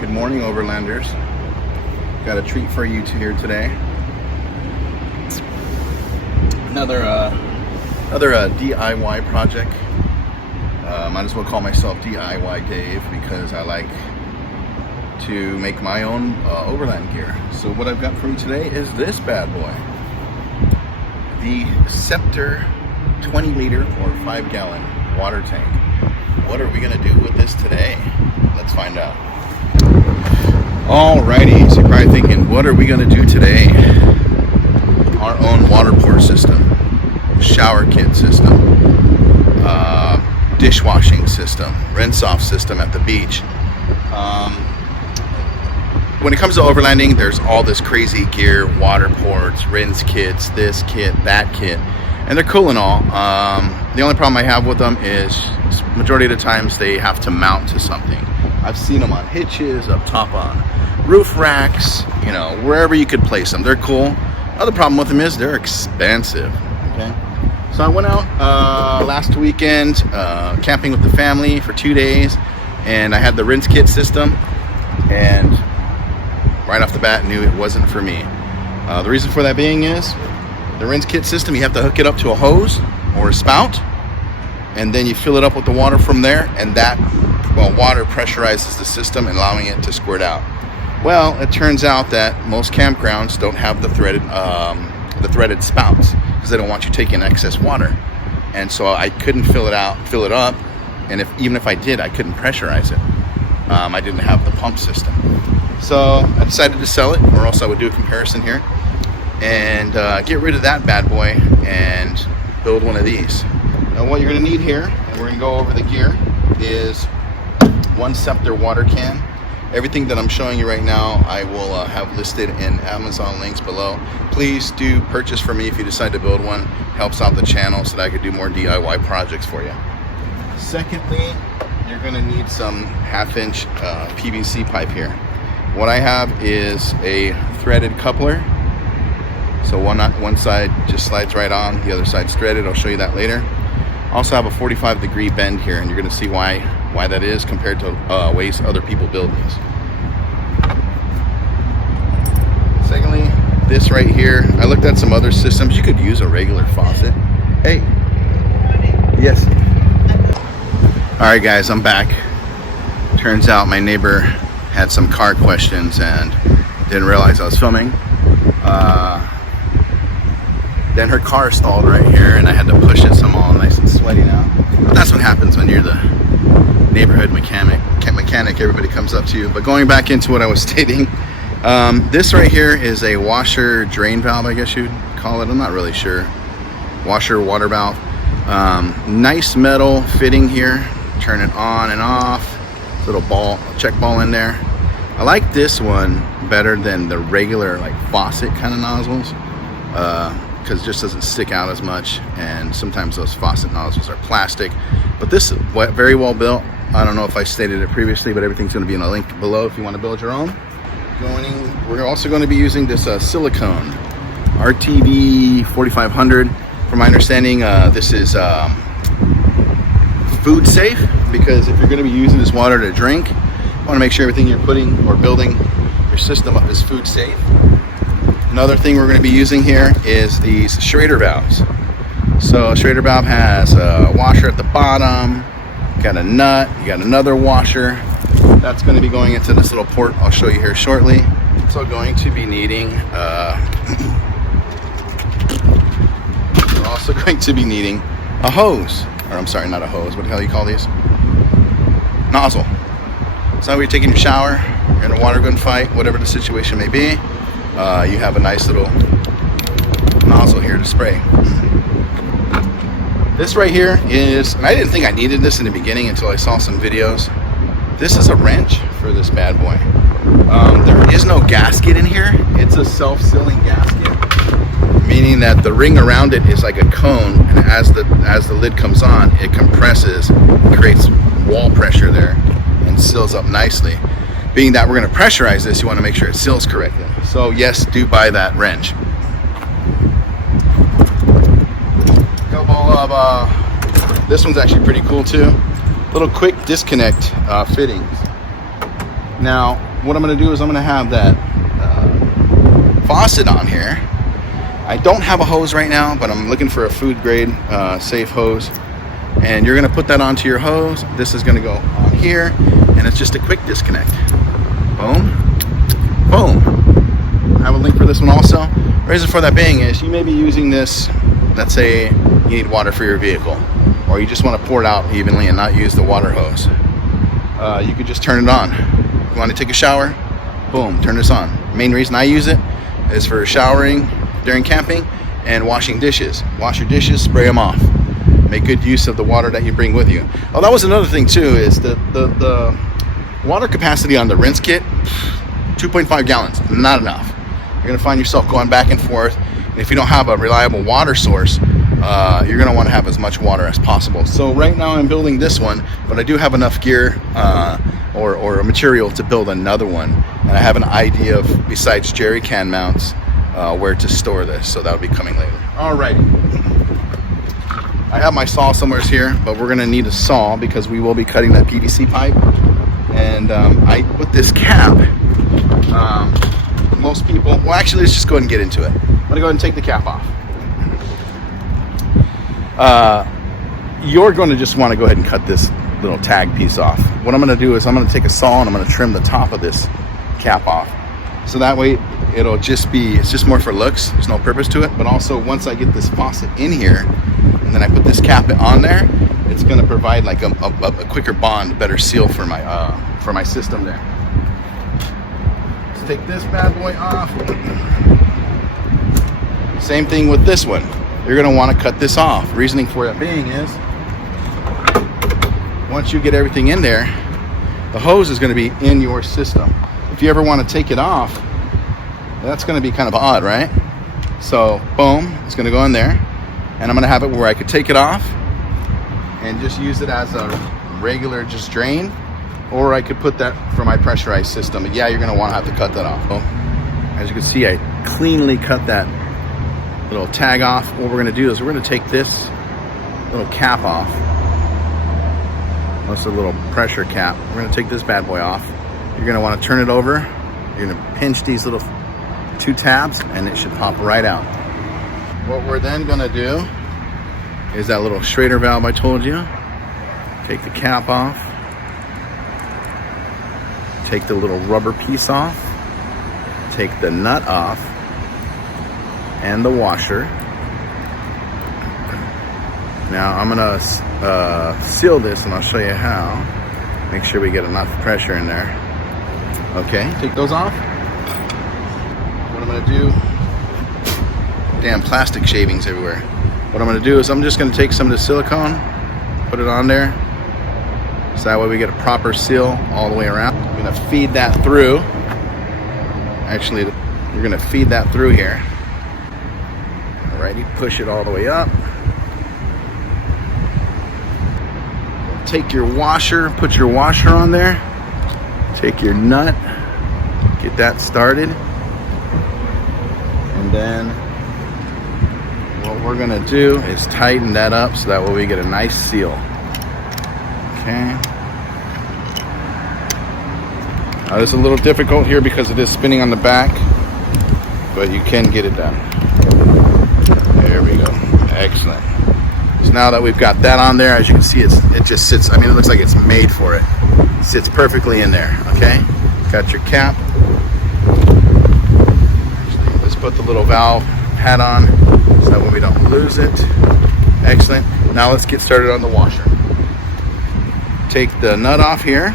Good morning, Overlanders. Got a treat for you here today. Another DIY project. Might as well call myself DIY Dave because I like to make my own overland gear. So what I've got for you today is this bad boy. The Scepter 20 liter or 5 gallon water tank. What are we gonna do with this today? Let's find out. Alrighty, so you're probably thinking, what are we gonna do today? Our own water pour system, shower kit system, dishwashing system, rinse off system at the beach. When it comes to overlanding, there's all this crazy gear, water ports, rinse kits, this kit, that kit, and they're cool and all. The only problem I have with them is majority of the times they have to mount to something. I've seen them on hitches, up top on roof racks, you know, wherever you could place them. They're cool. Other problem with them is they're expensive. Okay, so I went out last weekend camping with the family for 2 days, and I had the rinse kit system, and right off the bat knew it wasn't for me. The reason for that being is the rinse kit system, you have to hook it up to a hose or a spout, and then you fill it up with the water from there, and that, well, water pressurizes the system and allowing it to squirt out. Well, it turns out that most campgrounds don't have the threaded spouts because they don't want you taking excess water, and so I couldn't fill it up, and even if I did, I couldn't pressurize it. I didn't have the pump system, so I decided to sell it, or else I would do a comparison here and get rid of that bad boy and build one of these. Now what you're going to need here, and we're going to go over the gear, is one Scepter water can. Everything that I'm showing you right now I will have listed in Amazon links below. Please do purchase from me if you decide to build one. Helps out the channel so that I could do more DIY projects for you. Secondly, you're going to need some 1/2 inch PVC pipe here. What I have is a threaded coupler. So one side just slides right on, the other side's threaded. I'll show you that later. Also have a 45-degree bend here, and you're going to see why that is compared to ways other people build these. Secondly, this right here, I looked at some other systems. You could use a regular faucet. Hey. Yes. All right, guys, I'm back. Turns out my neighbor had some car questions and didn't realize I was filming. Then her car stalled right here, and I had to push it, so I'm all nice and sweaty now. But that's what happens when you're the neighborhood mechanic. Everybody comes up to you. But going back into what I was stating, this right here is a washer drain valve, I guess you'd call it. I'm not really sure. Washer water valve. Nice metal fitting here. Turn it on and off. Little ball, check ball in there. I like this one better than the regular like faucet kind of nozzles. Because it just doesn't stick out as much, and sometimes those faucet nozzles are plastic, but this is very well built. I don't know if I stated it previously, but everything's going to be in a link below if you want to build your own. We're also going to be using this silicone RTD 4500. From my understanding, this is food safe, because if you're going to be using this water to drink, you want to make sure everything you're putting or building your system up is food safe. Another thing we're going to be using here is these Schrader valves. So a Schrader valve has a washer at the bottom, got a nut, you got another washer. That's going to be going into this little port I'll show you here shortly. So going to be needing, we're also going to be needing a hose. Or I'm sorry, not a hose, what the hell do you call these? Nozzle. So when you're taking your shower, you're in a water gun fight, whatever the situation may be, you have a nice little nozzle here to spray. This right here is, and I didn't think I needed this in the beginning until I saw some videos. This is a wrench for this bad boy. There is no gasket in here. It's a self-sealing gasket, meaning that the ring around it is like a cone, and as the lid comes on, it compresses, creates wall pressure there, and seals up nicely. Being that we're going to pressurize this, you want to make sure it seals correctly. So yes, do buy that wrench. Couple of this one's actually pretty cool too. Little quick disconnect fittings. Now, what I'm going to do is I'm going to have that faucet on here. I don't have a hose right now, but I'm looking for a food grade safe hose. And you're going to put that onto your hose. This is going to go on here, and it's just a quick disconnect. Boom, boom. I have a link for this one also. The reason for that being is you may be using this, let's say you need water for your vehicle, or you just want to pour it out evenly and not use the water hose. You could just turn it on. You want to take a shower? Boom, turn this on. Main reason I use it is for showering during camping and washing dishes. Wash your dishes, spray them off. Make good use of the water that you bring with you. Oh, that was another thing too, is the water capacity on the rinse kit, 2.5 gallons, not enough. You're gonna find yourself going back and forth. And if you don't have a reliable water source, you're gonna wanna have as much water as possible. So right now I'm building this one, but I do have enough gear or a material to build another one. And I have an idea of, besides jerry can mounts, where to store this. So that'll be coming later. Alrighty. I have my saw somewhere here, but we're gonna need a saw because we will be cutting that PVC pipe. And I put this cap, most people, well actually let's just go ahead and get into it. I'm gonna go ahead and take the cap off. You're gonna just wanna go ahead and cut this little tag piece off. What I'm gonna do is I'm gonna take a saw and I'm gonna trim the top of this cap off. So that way it'll just be, it's just more for looks, there's no purpose to it, but also once I get this faucet in here, and then I put this cap on there, it's going to provide like a quicker bond, better seal for my system there. Let's take this bad boy off. Same thing with this one. You're going to want to cut this off. Reasoning for that being is, once you get everything in there, the hose is going to be in your system. If you ever want to take it off, that's going to be kind of odd, right? So boom, it's going to go in there. And I'm gonna have it where I could take it off and just use it as a regular just drain, or I could put that for my pressurized system. But yeah, you're gonna wanna have to cut that off. So, as you can see, I cleanly cut that little tag off. What we're gonna do is we're gonna take this little cap off. That's a little pressure cap. We're gonna take this bad boy off. You're gonna wanna turn it over. You're gonna pinch these little 2 tabs and it should pop right out. What we're then gonna do is that little Schrader valve I told you. Take the cap off. Take the little rubber piece off. Take the nut off. And the washer. Now I'm gonna seal this and I'll show you how. Make sure we get enough pressure in there. Okay, take those off. What I'm gonna do, damn plastic shavings everywhere. What I'm gonna do is I'm just gonna take some of the silicone, put it on there, so that way we get a proper seal all the way around. I'm gonna feed that through. Actually, you're gonna feed that through here. Alrighty, push it all the way up. Take your washer, put your washer on there. Take your nut, get that started. And then what we're gonna do is tighten that up so that way we get a nice seal. Okay. Now this is a little difficult here because it is spinning on the back, but you can get it done. There we go. Excellent. So now that we've got that on there, as you can see, it just sits, I mean, it looks like it's made for it. It sits perfectly in there, okay? Got your cap. Let's put the little valve pad on so that way we don't lose it. Excellent. Now let's get started on the washer. Take the nut off here.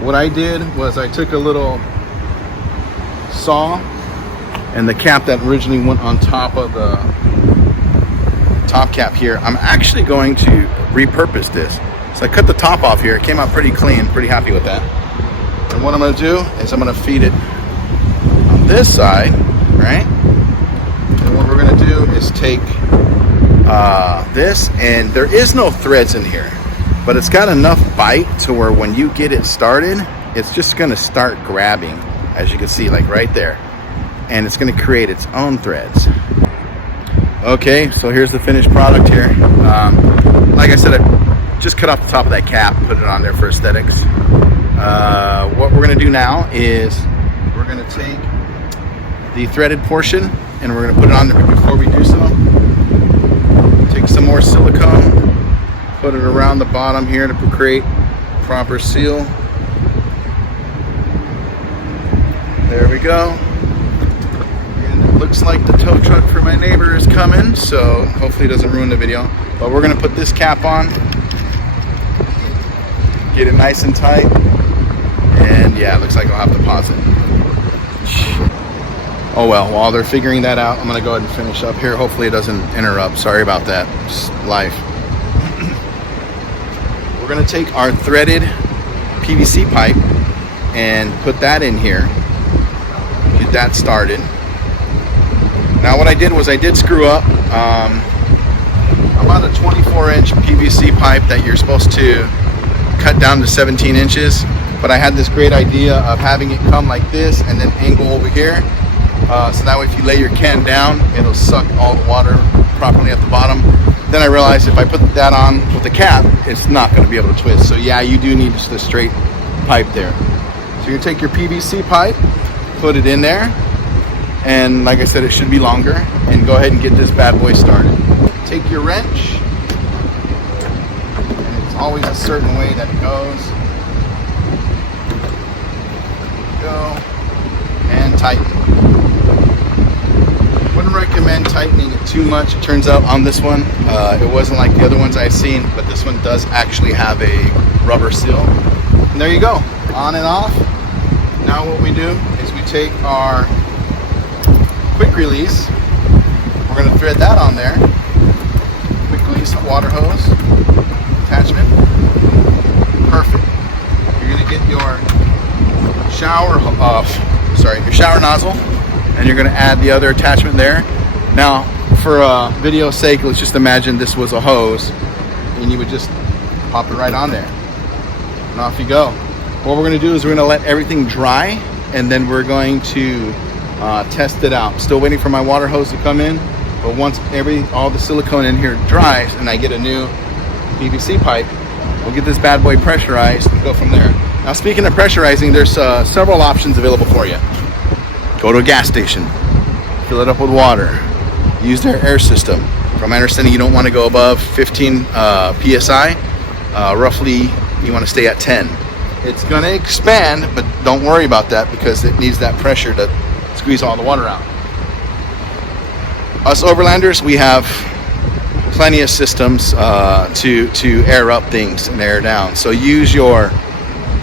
What I did was I took a little saw and the cap that originally went on top of the top cap here, I'm actually going to repurpose this. So I cut the top off here. It came out pretty clean, pretty happy with that. And what I'm gonna do is I'm gonna feed it on this side, right? And what we're gonna do is take this, and there is no threads in here, but it's got enough bite to where when you get it started, it's just gonna start grabbing, as you can see, like right there. And it's gonna create its own threads. Okay, so here's the finished product here. Like I said, I just cut off the top of that cap, put it on there for aesthetics. going to do now is we're going to take the threaded portion and we're going to put it on there. Before we do so, take some more silicone, put it around the bottom here to create proper seal. There we go. And it looks like the tow truck for my neighbor is coming, so hopefully it doesn't ruin the video. But we're going to put this cap on, get it nice and tight, and yeah, it looks like I'll have to pause it. Oh well, while they're figuring that out, I'm going to go ahead and finish up here. Hopefully it doesn't interrupt. Sorry about that. Just life. We're going to take our threaded PVC pipe and put that in here. Get that started. Now what I did was I did screw up about a 24-inch PVC pipe that you're supposed to cut down to 17 inches, but I had this great idea of having it come like this and then angle over here, so that way if you lay your can down, it'll suck all the water properly at the bottom. Then I realized if I put that on with the cap, it's not going to be able to twist. So yeah, you do need just a straight pipe there. So you take your PVC pipe, put it in there, and like I said, it should be longer, and go ahead and get this bad boy started. Take your wrench, and it's always a certain way that it goes. Go, and tighten. Wouldn't recommend tightening it too much. It turns out on this one, it wasn't like the other ones I've seen, but this one does actually have a rubber seal. And there you go, on and off. Now what we do is we take our quick release, we're going to thread that on there. Quick release water hose attachment. Perfect. You're going to get your your shower nozzle, and you're going to add the other attachment there. Now for video's sake, let's just imagine this was a hose and you would just pop it right on there and off you go. What we're going to do is we're going to let everything dry, and then we're going to test it out. Still waiting for my water hose to come in, but once all the silicone in here dries and I get a new PVC pipe, we'll get this bad boy pressurized and go from there. Now speaking of pressurizing, there's several options available for you. Go to a gas station, fill it up with water, use their air system. From my understanding, you don't want to go above 15 PSI. Roughly, you want to stay at 10. It's going to expand, but don't worry about that because it needs that pressure to squeeze all the water out. Us overlanders, we have plenty of systems to air up things and air down. So use your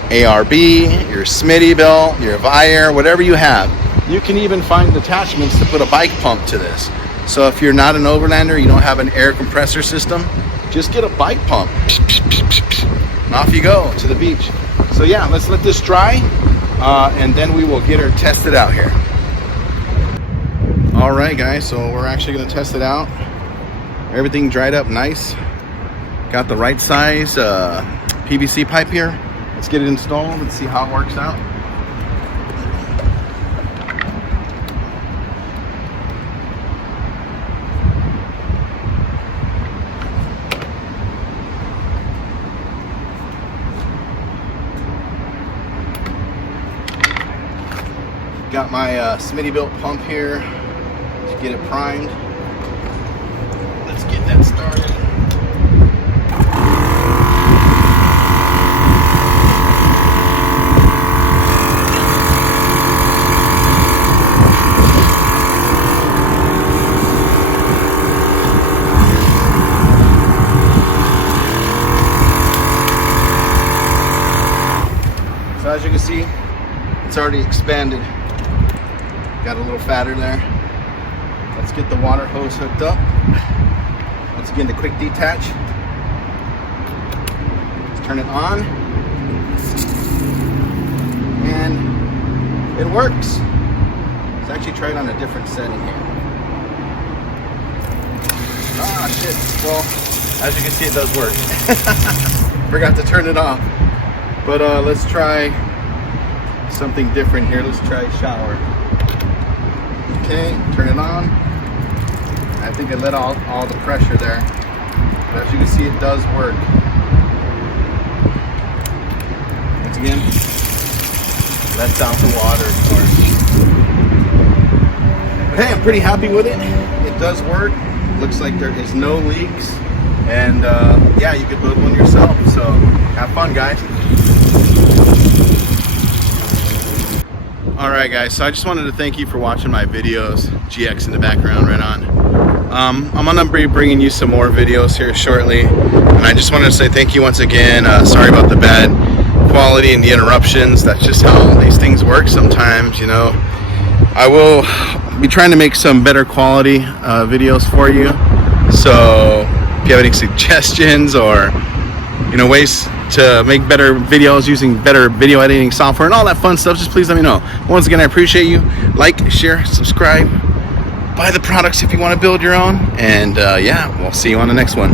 ARB, your Smittybilt, your Vire, whatever you have. You can even find attachments to put a bike pump to this. So if you're not an overlander, you don't have an air compressor system, just get a bike pump. And off you go to the beach. So yeah, let's let this dry, and then we will get her tested out here. All right, guys, so we're actually going to test it out. Everything dried up nice. Got the right size PVC pipe here. Let's get it installed and see how it works out. Got my Smittybilt pump here to get it primed. Let's get that started. So as you can see, it's already expanded. Got a little fatter there. Let's get the water hose hooked up. Once again, the quick detach. Let's turn it on. And it works. Let's actually try it on a different setting here. Ah, shit. Well, as you can see, it does work. Forgot to turn it off. But let's try something different here. Let's try shower. Okay, turn it on. I think I let all the pressure there. But as you can see, it does work. Once again, lets out the water, of course. But hey, I'm pretty happy with it. It does work. Looks like there is no leaks. And yeah, you could build one yourself. So have fun, guys. Alright guys, so I just wanted to thank you for watching my videos. GX in the background right on. I'm gonna be bringing you some more videos here shortly, and I just wanted to say thank you once again. Sorry about the bad quality and the interruptions. That's just how these things work sometimes, you know. I will be trying to make some better quality videos for you, so if you have any suggestions or, you know, ways to make better videos using better video editing software and all that fun stuff, just please let me know. Once again, I appreciate you. Like, share, subscribe, buy the products if you want to build your own, and yeah, we'll see you on the next one.